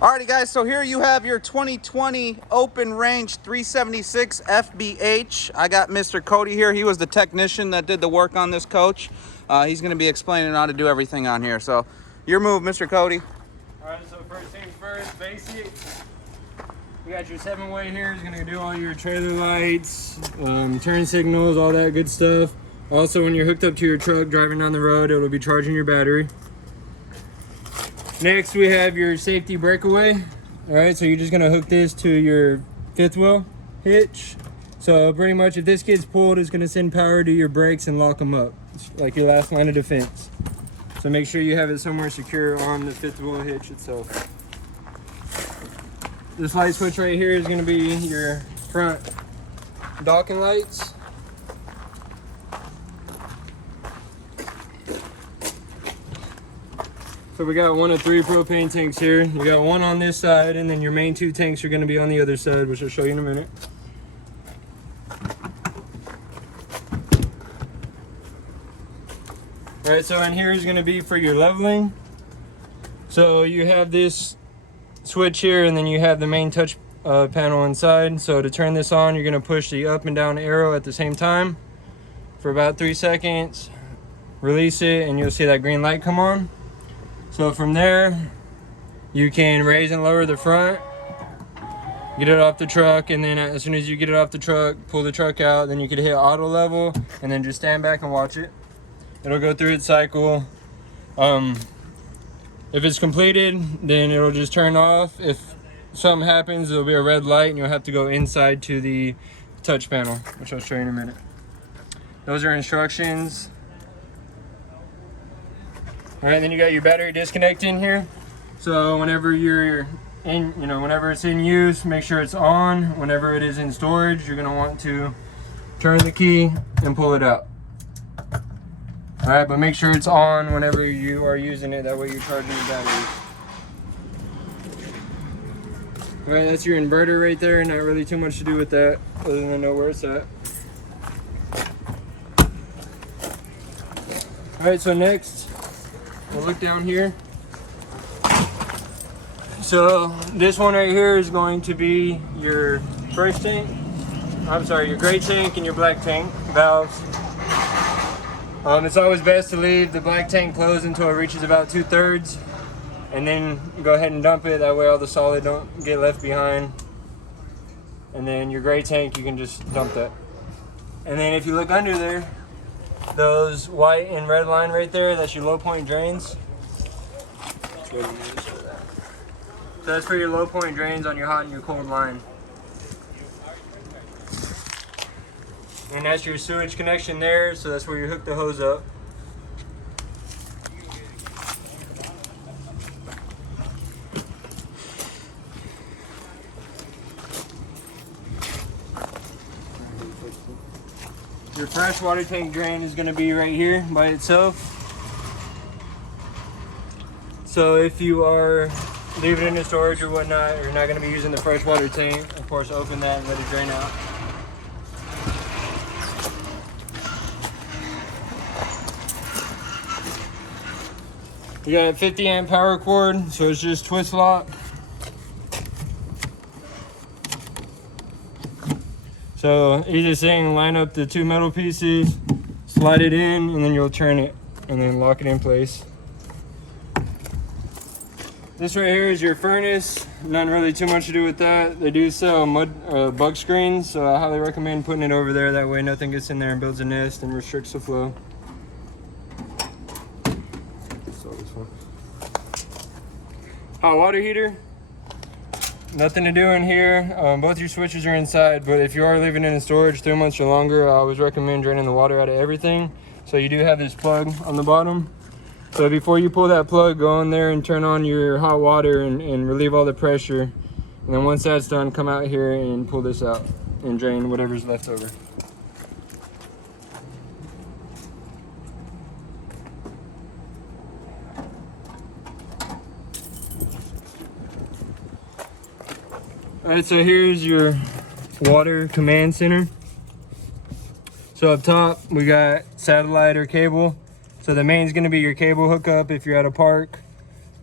Alrighty guys, so here you have your 2020 Open Range 376 FBH. I got Mr. Cody here. He was the technician that did the work on this coach. He's going to be explaining how to do everything on here. So your move, Mr. Cody. Alright, so first things first, basics. You got your 7-way here. It's going to do all your trailer lights, turn signals, all that good stuff. Also, when you're hooked up to your truck driving down the road, it'll be charging your battery. Next, we have your safety breakaway. All right, so you're just gonna hook this to your fifth wheel hitch. So pretty much if this gets pulled, it's gonna send power to your brakes and lock them up. It's like your last line of defense. So make sure you have it somewhere secure on the fifth wheel hitch itself. This light switch right here is gonna be your front docking lights. So we got one of 3 propane tanks here. You got one on this side, and then your main 2 tanks are going to be on the other side, which I'll show you in a minute. All right, so in here is going to be for your leveling. So you have this switch here, and then you have the main touch panel inside. So to turn this on, you're going to push the up and down arrow at the same time for about 3 seconds. Release it, and you'll see that green light come on. So from there, you can raise and lower the front, get it off the truck, and then as soon as you get it off the truck, pull the truck out, then you can hit auto level, and then just stand back and watch it. It'll go through its cycle. If it's completed, then it'll just turn off. If something happens, there'll be a red light, and you'll have to go inside to the touch panel, which I'll show you in a minute. Those are instructions. All right, then you got your battery disconnect in here. So whenever you're in, whenever it's in use, make sure it's on. Whenever it is in storage, you're gonna want to turn the key and pull it out. All right, but make sure it's on whenever you are using it. That way you're charging your batteries. All right, that's your inverter right there. Not really too much to do with that, other than know where it's at. All right, so next, we'll look down here. So this one right here is going to be your first tank. I'm sorry, your gray tank and your black tank valves. It's always best to leave the black tank closed until it reaches about 2/3, and then go ahead and dump it. That way all the solid don't get left behind. And then your gray tank, you can just dump that. And then if you look under there, those white and red line right there, that's your low point drains. So that's for your low point drains on your hot and your cold line. And that's your sewage connection there, so that's where you hook the hose up. Your fresh water tank drain is going to be right here by itself. So if you are leaving it in storage or whatnot, or you're not going to be using the fresh water tank, of course open that and let it drain out. You got a 50 amp power cord, so it's just twist lock. So easiest thing, line up the 2 metal pieces, slide it in, and then you'll turn it and then lock it in place. This right here is your furnace. Not really too much to do with that. They do sell bug screens, so I highly recommend putting it over there. That way nothing gets in there and builds a nest and restricts the flow. Hot water heater. Nothing to do in here. Both your switches are inside, but if you are leaving it in storage 3 months or longer, I always recommend draining the water out of everything. So you do have this plug on the bottom. So before you pull that plug, go in there and turn on your hot water and relieve all the pressure. And then once that's done, come out here and pull this out and drain whatever's left over. All right, so here's your water command center. So up top, we got satellite or cable. So the main's gonna be your cable hookup if you're at a park.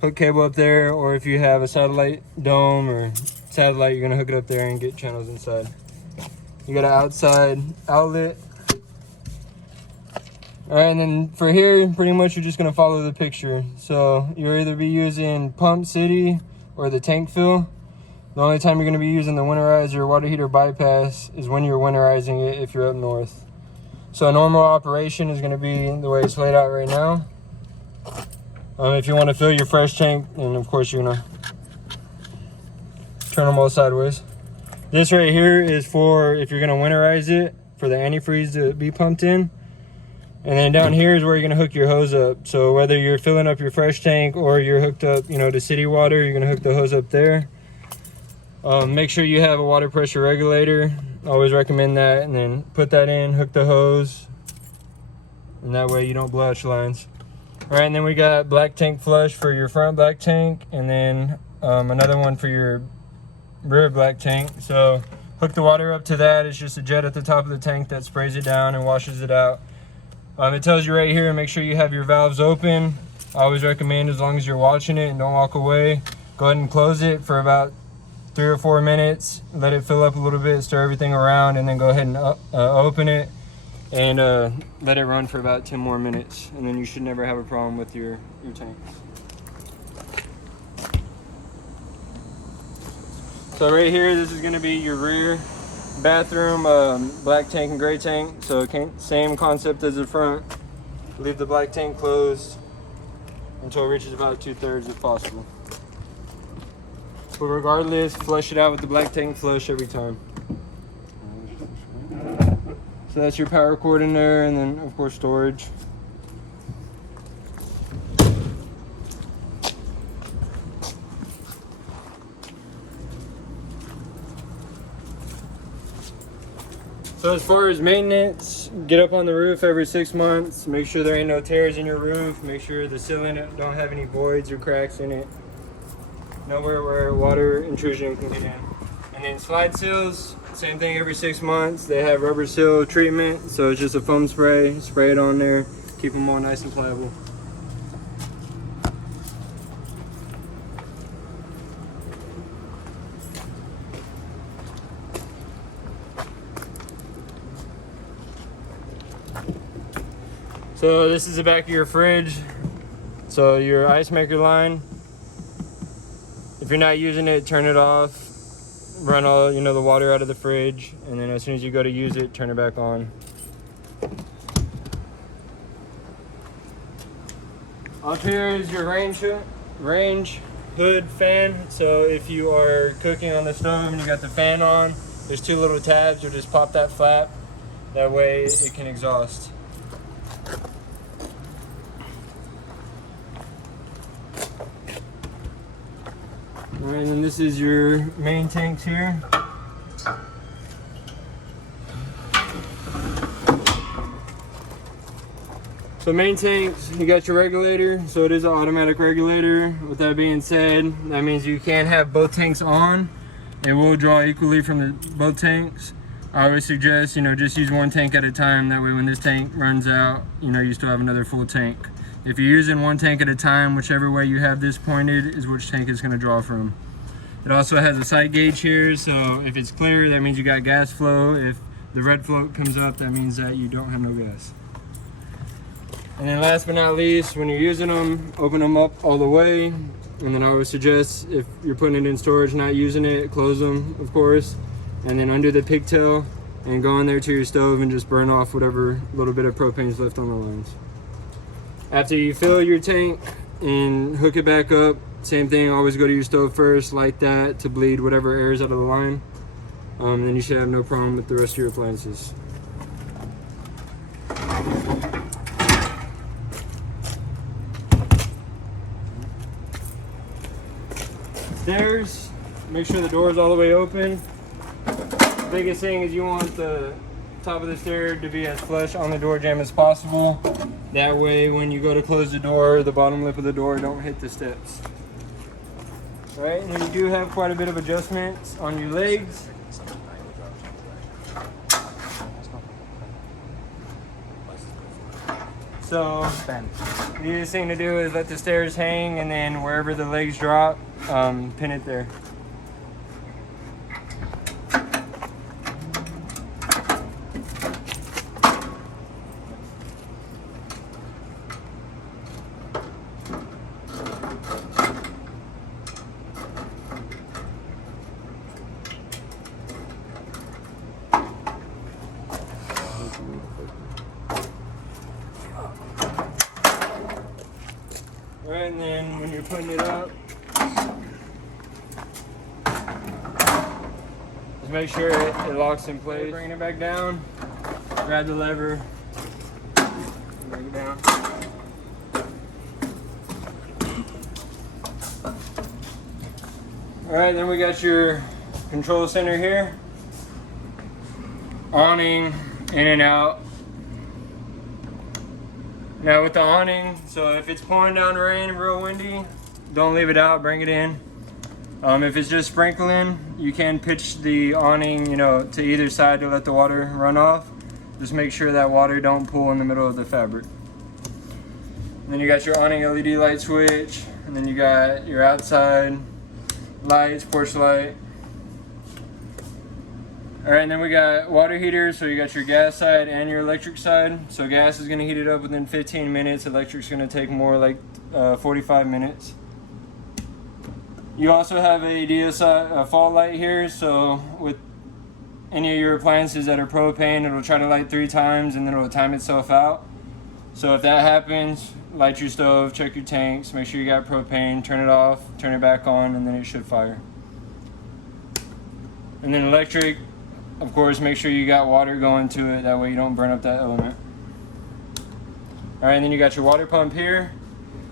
hook cable up there, or if you have a satellite dome or satellite, you're gonna hook it up there and get channels inside. You got an outside outlet. All right, and then for here, pretty much you're just gonna follow the picture. So you'll either be using pump city or the tank fill. The only time you're gonna be using the winterizer or water heater bypass is when you're winterizing it if you're up north. So a normal operation is gonna be the way it's laid out right now. If you wanna fill your fresh tank, then of course you're gonna turn them all sideways. This right here is for if you're gonna winterize it, for the antifreeze to be pumped in. And then down here is where you're gonna hook your hose up. So whether you're filling up your fresh tank or you're hooked up, to city water, you're gonna hook the hose up there. Make sure you have a water pressure regulator. Always recommend that. And then put that in, hook the hose, and that way you don't blow out your lines. All right, and then we got black tank flush for your front black tank, and then another one for your rear black tank. So hook the water up to that. It's just a jet at the top of the tank that sprays it down and washes it out. It tells you right here, make sure you have your valves open. I always recommend, as long as you're watching it and don't walk away, go ahead and close it for about 3 or 4 minutes. Let it fill up a little bit, stir everything around, and then go ahead and open it and let it run for about 10 more minutes. And then you should never have a problem with your tanks. So right here, this is gonna be your rear bathroom, black tank and gray tank. So same concept as the front. Leave the black tank closed until it reaches about 2/3 if possible. But regardless, flush it out with the black tank flush every time. So that's your power cord in there, and then of course storage. So as far as maintenance, get up on the roof every 6 months. Make sure there ain't no tears in your roof. Make sure the ceiling don't have any voids or cracks in it. Nowhere where water intrusion can get in. And then slide seals, same thing every 6 months. They have rubber seal treatment, so it's just a foam spray. Spray it on there, keep them all nice and pliable. So this is the back of your fridge. So your ice maker line, if you're not using it, turn it off. Run all the water out of the fridge, and then as soon as you go to use it, turn it back on. Up here is your range hood fan. So if you are cooking on the stove and you got the fan on, there's 2 little tabs. You'll just pop that flap. That way it can exhaust. All right, and then this is your main tanks here. So main tanks, you got your regulator, so it is an automatic regulator. With that being said, that means you can't have both tanks on. It will draw equally from both tanks. I always suggest, just use one tank at a time. That way when this tank runs out, you still have another full tank. If you're using one tank at a time, whichever way you have this pointed is which tank it's gonna draw from. It also has a sight gauge here, so if it's clear, that means you got gas flow. If the red float comes up, that means that you don't have no gas. And then last but not least, when you're using them, open them up all the way. And then I would suggest, if you're putting it in storage, not using it, close them, of course. And then undo the pigtail and go in there to your stove and just burn off whatever little bit of propane is left on the lines. After you fill your tank and hook it back up, same thing, always go to your stove first, light that to bleed whatever air is out of the line. Then you should have no problem with the rest of your appliances. Stairs, make sure the door is all the way open. The biggest thing is you want the top of the stair to be as flush on the door jamb as possible. That way when you go to close the door, the bottom lip of the door don't hit the steps. All right, and then you do have quite a bit of adjustments on your legs. So the easiest thing to do is let the stairs hang, and then wherever the legs drop, pin it there. Alright, and then when you're putting it up, just make sure it locks in place. Bringing it back down, grab the lever, bring it down. Alright, then we got your control center here. Awning, in and out. Now with the awning, so if it's pouring down rain, real windy, don't leave it out, bring it in. If it's just sprinkling, you can pitch the awning, you know, to either side to let the water run off. Just make sure that water don't pool in the middle of the fabric. And then you got your awning LED light switch, and then you got your outside lights, porch light. Alright, and then we got water heaters, so you got your gas side and your electric side. So gas is going to heat it up within 15 minutes, electric's going to take more like 45 minutes. You also have a DSI fault light here, so with any of your appliances that are propane, it'll try to light 3 times and then it'll time itself out. So if that happens, light your stove, check your tanks, make sure you got propane, turn it off, turn it back on, and then it should fire. And then electric, of course, make sure you got water going to it, that way you don't burn up that element. Alright, and then you got your water pump here.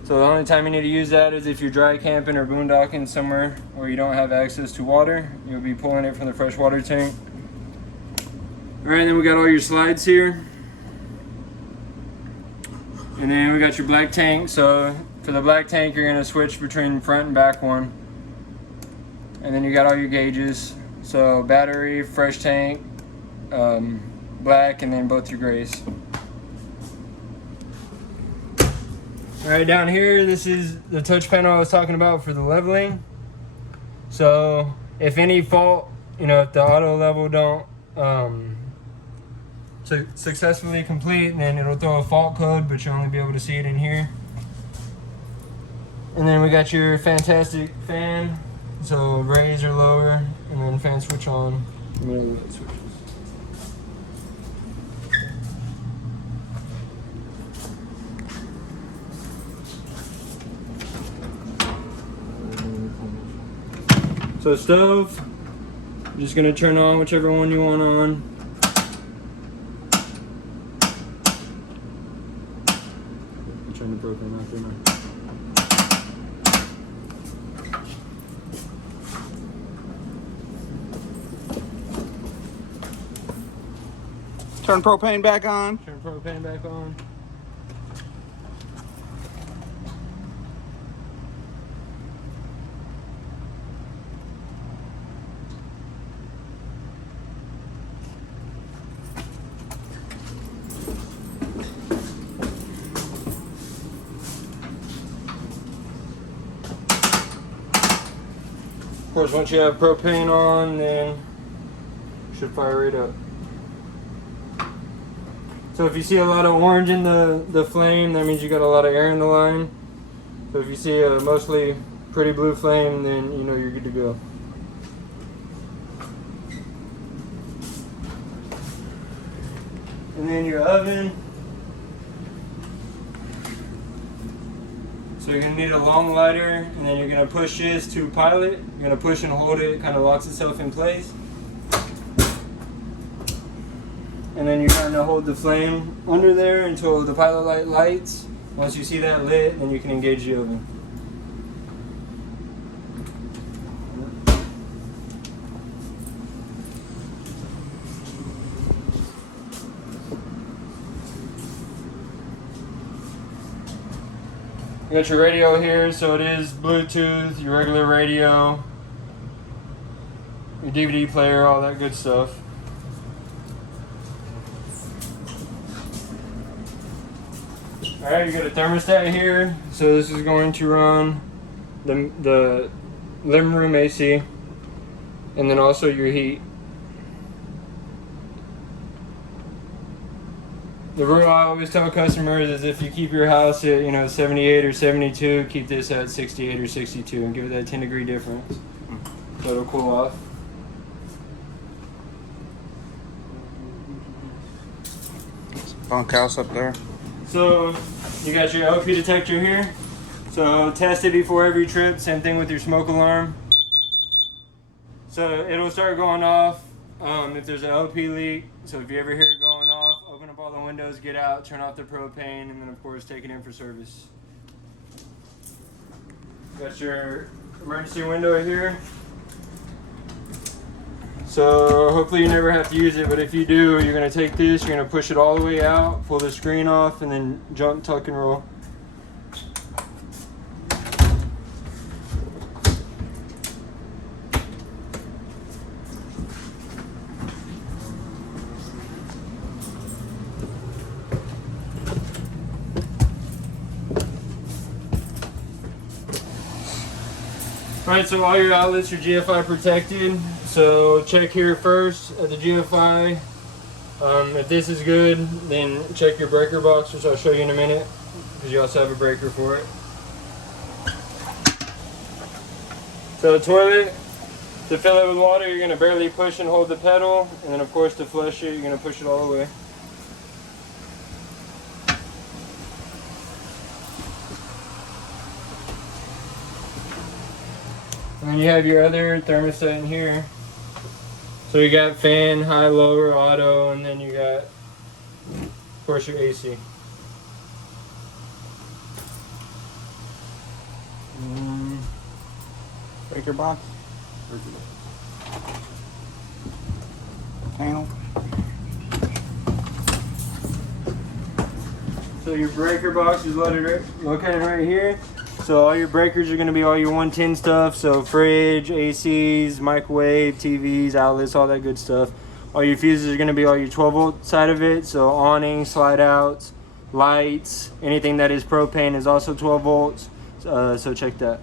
So the only time you need to use that is if you're dry camping or boondocking somewhere where you don't have access to water. You'll be pulling it from the freshwater tank. Alright, then we got all your slides here. And then we got your black tank. So for the black tank, you're going to switch between front and back one. And then you got all your gauges. So battery, fresh tank, black, and then both your grays. Alright, down here, this is the touch panel I was talking about for the leveling. So if any fault, you know, if the auto level don't successfully complete, then it'll throw a fault code, but you'll only be able to see it in here. And then we got your fantastic fan. So raise or lower, and then fan switch on, middle light switches. So stove, I'm just gonna turn on whichever one you want on. I'm trying to propane out there now. Turn propane back on. Turn propane back on. Of course, once you have propane on, then it should fire right up. So if you see a lot of orange in the flame, that means you got a lot of air in the line. So if you see a mostly pretty blue flame, then you know you're good to go. And then your oven. So you're gonna need a long lighter, and then you're gonna push this to pilot. You're gonna push and hold it, it kind of locks itself in place. And then you're going to hold the flame under there until the pilot light lights. Once you see that lit, then you can engage the oven. You got your radio here, so it is Bluetooth, your regular radio, your DVD player, all that good stuff. Alright, you got a thermostat here. So this is going to run the living room AC and then also your heat. The rule I always tell customers is if you keep your house at 78 or 72, keep this at 68 or 62 and give it that 10-degree difference. So it'll cool off. Bunkhouse up there. So you got your LP detector here. So test it before every trip. Same thing with your smoke alarm. So it'll start going off if there's an LP leak. So if you ever hear it going off, open up all the windows, get out, turn off the propane, and then of course take it in for service. Got your emergency window here. So hopefully you never have to use it, but if you do, you're going to take this, you're going to push it all the way out, pull the screen off, and then jump, tuck, and roll. Alright, so all your outlets are GFI protected. So check here first at the GFI. If this is good, then check your breaker box, which I'll show you in a minute, because you also have a breaker for it. So the toilet, to fill it with water, you're going to barely push and hold the pedal, and then of course to flush it, you're going to push it all the way. And then you have your other thermostat in here. So you got fan, high, lower, auto, and then you got, of course, your AC. Breaker box. Panel. So your breaker box is located right here. So all your breakers are going to be all your 110 stuff. So fridge, ACs, microwave, TVs, outlets, all that good stuff. All your fuses are going to be all your 12 volt side of it. So awning, slide outs, lights, anything that is propane is also 12 volts. So check that.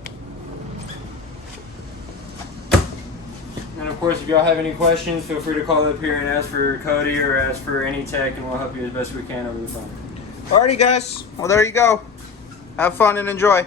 And of course, if y'all have any questions, feel free to call up here and ask for Cody or ask for any tech, and we'll help you as best we can over the phone. Alrighty, guys. Well, there you go. Have fun and enjoy.